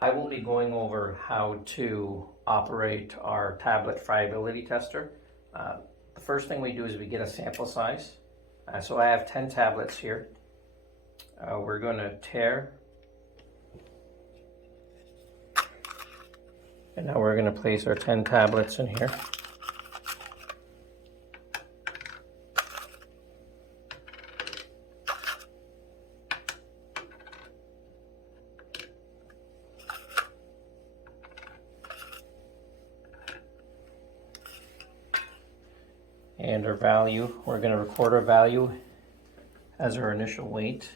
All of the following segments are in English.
I will be going over how to operate our tablet friability tester. The first thing we do is we get a sample size. So I have 10 tablets here. We're going to tear. And now we're going to place our 10 tablets in here. And our value, we're going to record our value as our initial weight.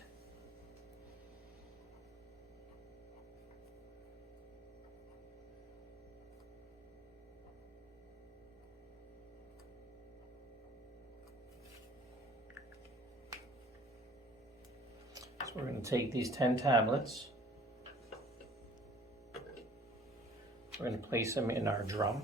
So we're going to take these 10 tablets. We're going to place them in our drum.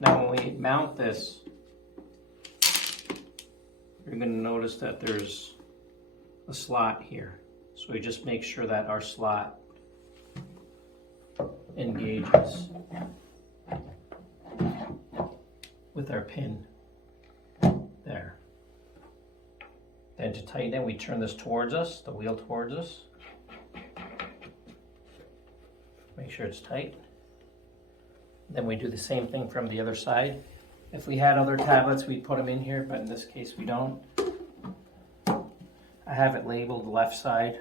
Now when we mount this, you're going to notice that there's a slot here. So we just make sure that our slot engages with our pin there. Then to tighten it, we turn this towards us, the wheel towards us. Make sure it's tight. Then we do the same thing from the other side. If we had other tablets, we'd put them in here, but in this case we don't. I have it labeled left side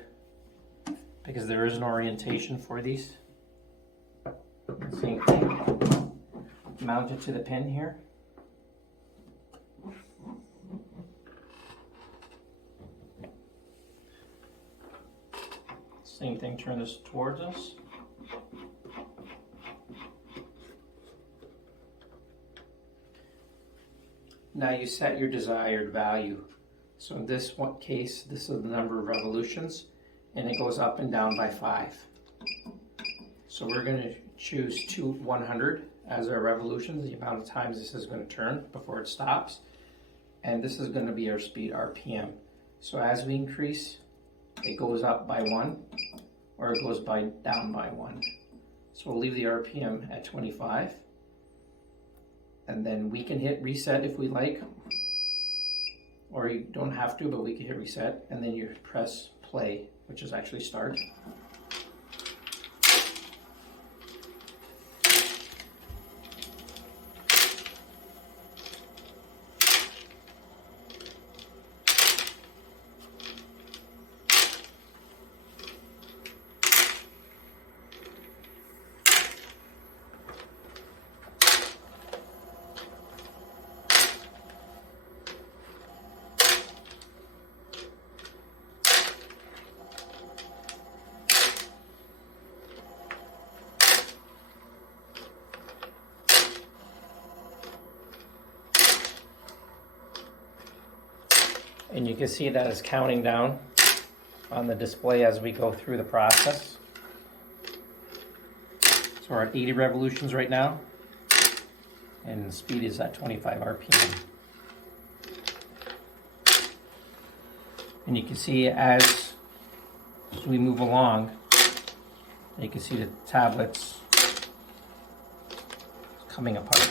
because there is an orientation for these. Same thing. Mount it to the pin here. Same thing, turn this towards us. Now you set your desired value. So in this one case, this is the number of revolutions, and it goes up and down by 5. So we're going to choose 100 as our revolutions, the amount of times this is going to turn before it stops. And this is going to be our speed, RPM. So as we increase, it goes up by 1, or it goes down by 1. So we'll leave the RPM at 25. And then we can hit reset if we like, or you don't have to, but we can hit reset, and then you press play, which is actually start. And you can see that it's counting down on the display as we go through the process. So we're at 80 revolutions right now, and the speed is at 25 RPM. And you can see as we move along, you can see the tablets coming apart.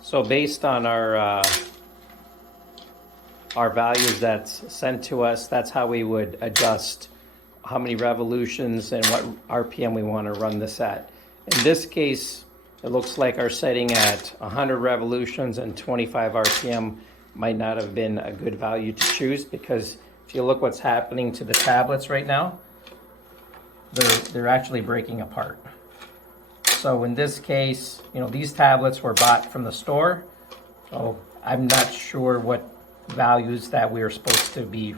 So based on our values that's sent to us, that's how we would adjust how many revolutions and what RPM we want to run this at. In this case, it looks like our setting at 100 revolutions and 25 RPM might not have been a good value to choose, because if you look what's happening to the tablets right now, they're actually breaking apart. So in this case, these tablets were bought from the store, so I'm not sure what values that we are supposed to be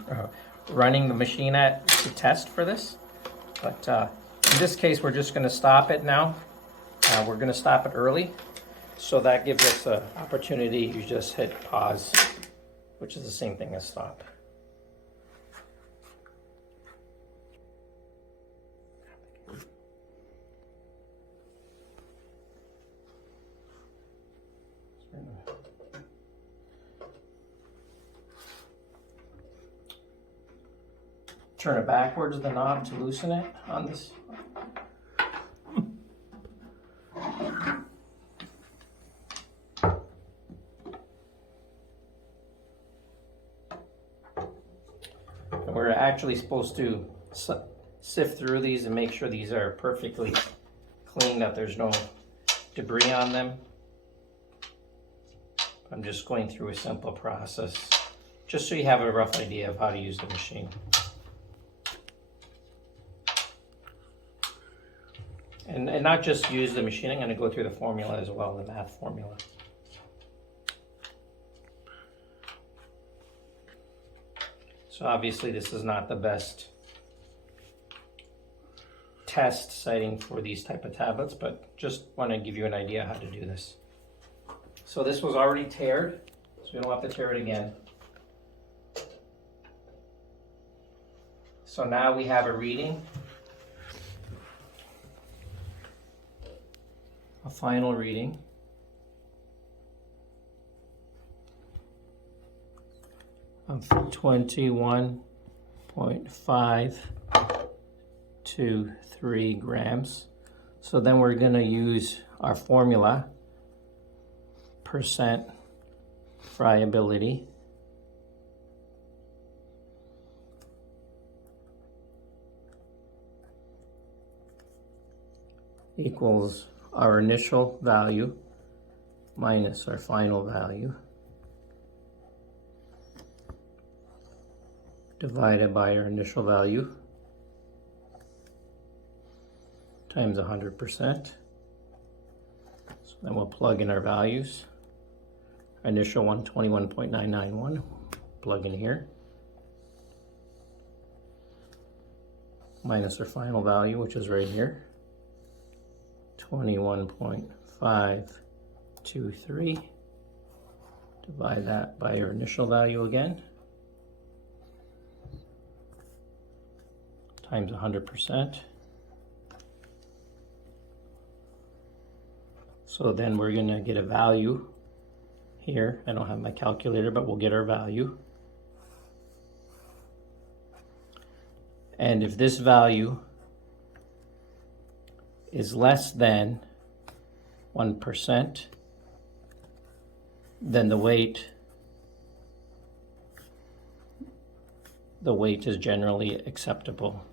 running the machine at to test for this. But in this case, we're just going to stop it now. We're going to stop it early, so that gives us an opportunity. You just hit pause, which is the same thing as stop. Turn it backwards, the knob, to loosen it on this. And we're actually supposed to sift through these and make sure these are perfectly clean, that there's no debris on them. I'm just going through a simple process, just so you have a rough idea of how to use the machine. And not just use the machine, I'm going to go through the formula as well, the math formula. So obviously this is not the best test setting for these type of tablets, but just want to give you an idea how to do this. So this was already tared, so we don't have to tear it again. So now we have a reading, a final reading of 21.523 grams. So then we're going to use our formula, percent friability, equals our initial value minus our final value divided by our initial value times 100%. So then we'll plug in our values. Our initial one, 21.991, plug in here, minus our final value, which is right here, 21.523. Divide that by your initial value again, times 100%. So then we're going to get a value here. I don't have my calculator, but we'll get our value. And if this value is less than 1%, then the weight is generally acceptable.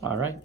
All right.